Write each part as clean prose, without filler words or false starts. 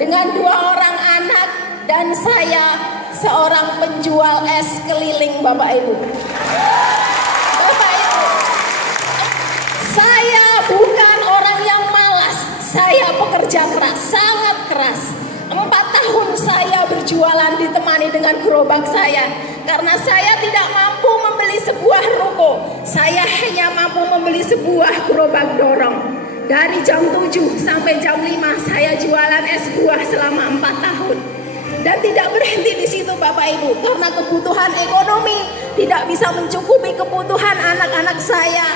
dengan 2 orang anak dan saya seorang penjual es keliling, Bapak Ibu. Bapak Ibu, saya bukan orang yang malas, saya pekerja keras, sangat keras. 4 tahun saya berjualan ditemani dengan gerobak saya, karena saya tidak mampu membeli sebuah ruko. Saya hanya mampu membeli sebuah gerobak dorong. Dari jam 7 sampai jam 5 saya jualan es buah selama 4 tahun. Dan tidak berhenti di situ, Bapak Ibu, karena kebutuhan ekonomi tidak bisa mencukupi kebutuhan anak-anak saya.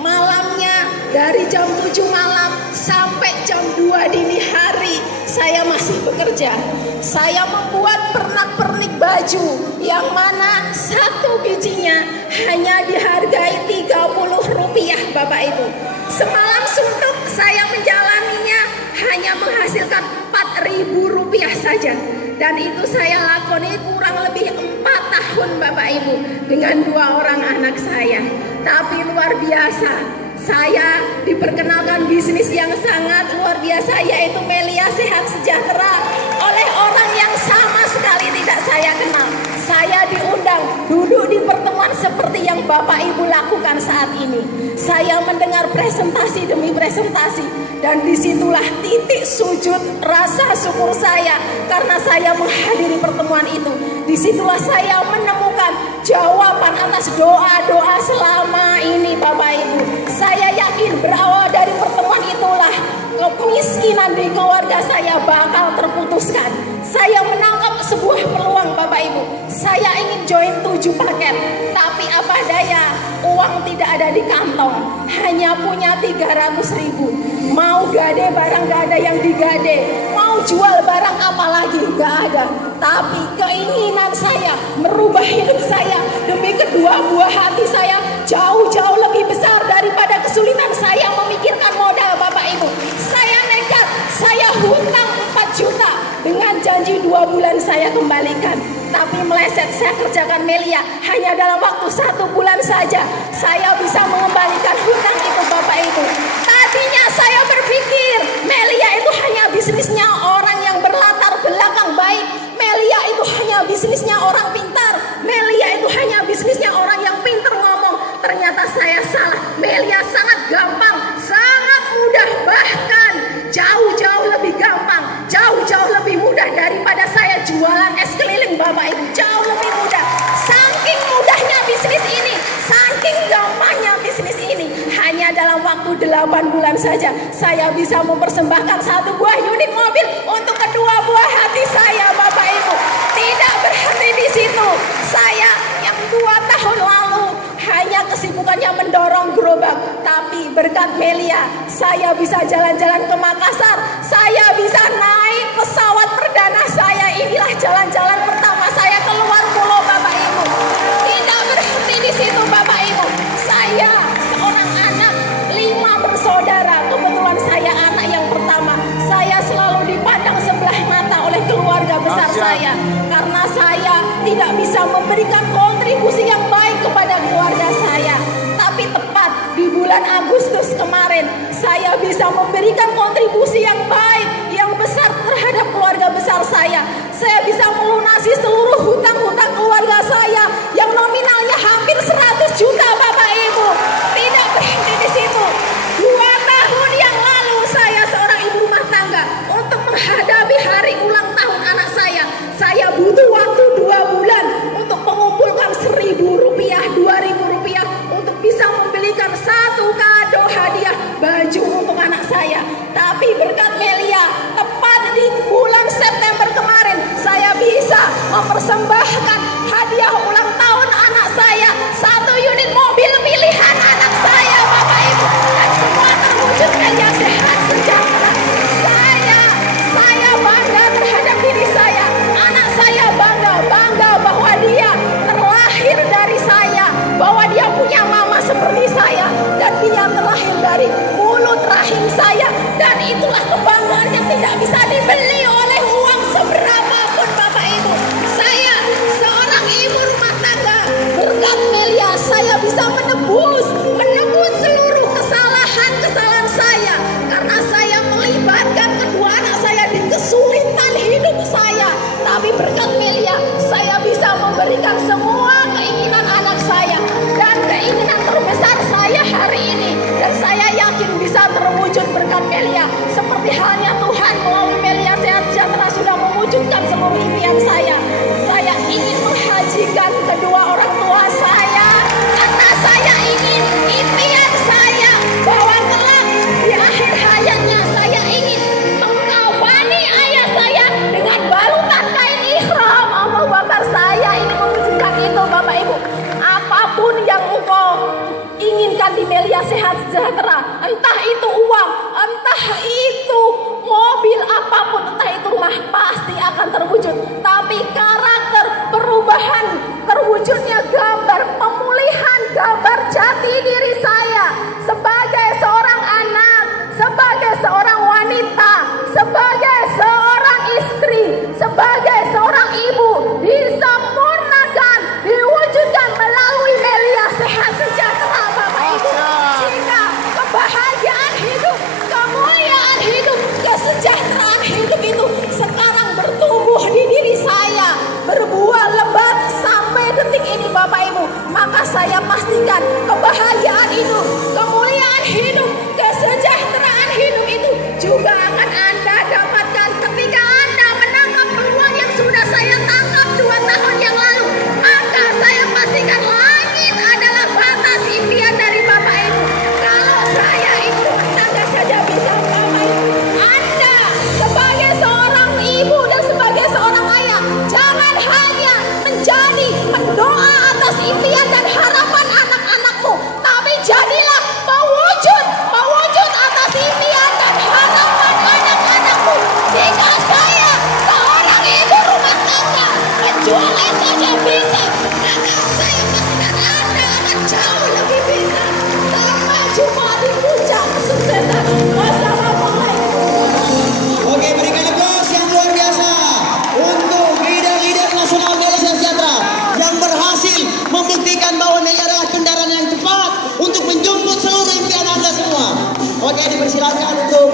Malamnya dari jam 7 malam sampai jam 2 dini hari saya masih bekerja. Saya membuat pernak-pernik baju yang mana satu bijinya hanya dihargai Rp30, Bapak Ibu. Semalam suntuk saya menjalaninya hanya menghasilkan Rp4.000 saja. Dan itu saya lakoni kurang lebih 4 tahun, Bapak Ibu, dengan 2 orang anak saya. Tapi luar biasa, saya diperkenalkan bisnis yang sangat luar biasa, yaitu Melia Sehat Sejahtera, oleh orang yang sama sekali tidak saya kenal. Saya diundang duduk di pertemuan seperti yang Bapak Ibu lakukan saat ini. Saya mendengar presentasi demi presentasi, dan disitulah titik sujud rasa syukur saya karena saya menghadiri pertemuan itu. Disitulah saya menemukan jawaban atas doa-doa selama ini, Bapak Ibu. Saya yakin berawal dari pertemuan itulah kemiskinan di keluarga saya bakal terputuskan. Saya menangkap sebuah peluang, Bapak Ibu. Saya ingin join 7 paket, tapi apa daya, uang tidak ada di kantong, hanya punya 300.000. Mau gade barang gak ada yang digade, mau jual barang apa lagi gak ada. Tapi keinginan saya merubah hidup saya demi kedua buah hati saya jauh-jauh lebih besar daripada kesulitan saya memikirkan modal, Bapak Ibu. Saya nekat, saya hutang 4 juta dengan janji 2 bulan saya kembalikan. Tapi meleset, saya kerjakan Melia hanya dalam waktu 1 bulan saja saya bisa mengembalikan hutang itu, Bapak Ibu. Tadinya saya berpikir Melia itu hanya bisnisnya orang yang berlatar belakang baik, Melia itu hanya bisnisnya orang pintar, Melia itu hanya bisnisnya orang yang pintar ngomong. Ternyata saya salah. Melia sangat gampang, sangat mudah, bahkan jauh-jauh lebih gampang, jauh-jauh lebih mudah daripada saya jualan es keliling, Bapak Ibu. Jauh lebih mudah. Saking mudahnya bisnis ini, saking gampangnya bisnis ini, hanya dalam waktu 8 bulan saja saya bisa mempersembahkan 1 buah unit mobil untuk kedua buah hati saya, Bapak Ibu. Tidak berhenti di situ. Saya yang 2 tahun lalu hanya kesibukannya mendorong gerobak, tapi berkat Melia saya bisa jalan-jalan ke Makassar, saya bisa naik pesawat perdana saya. Inilah jalan-jalan pertama saya keluar pulau, Bapak Ibu. Tidak berhenti di situ, Bapak Ibu. Saya seorang anak 5 bersaudara, kebetulan saya anak yang pertama. Saya selalu dipandang sebelah mata oleh keluarga besar saya karena saya tidak bisa memberikan kontribusi yang baik kepada keluarga saya. Tapi tepat di bulan Agustus kemarin saya bisa memberikan kontribusi Anda dapatkan ketika Anda menangkap peluang yang sudah saya tangkap 2 tahun yang lalu. Maka saya pastikan langit adalah batas impian dari Bapak Ibu. Kalau saya ikut, Anda saja bisa Bapak Ibu. Anda sebagai seorang ibu dan sebagai seorang ayah, jangan hanya menjadi pendoa atas impian dan harapan anak-anakmu, tapi jadilah mewujud atas impian dan harapan anak-anakmu. Jika saya seorang ibu rumah tangga menjualnya saja bisa, maka saya pastikan Anda akan jauh lebih bisa. Sampai jumpa di puncak kesuksesan. Wassalamualaikum. Oke, berikan aplaus yang luar biasa untuk leader-leader nasional Malaysia Sejahtera yang berhasil membuktikan bahwa ini adalah kendaraan yang tepat untuk menjemput seluruh impian Anda semua. Oke, dipersilakan untuk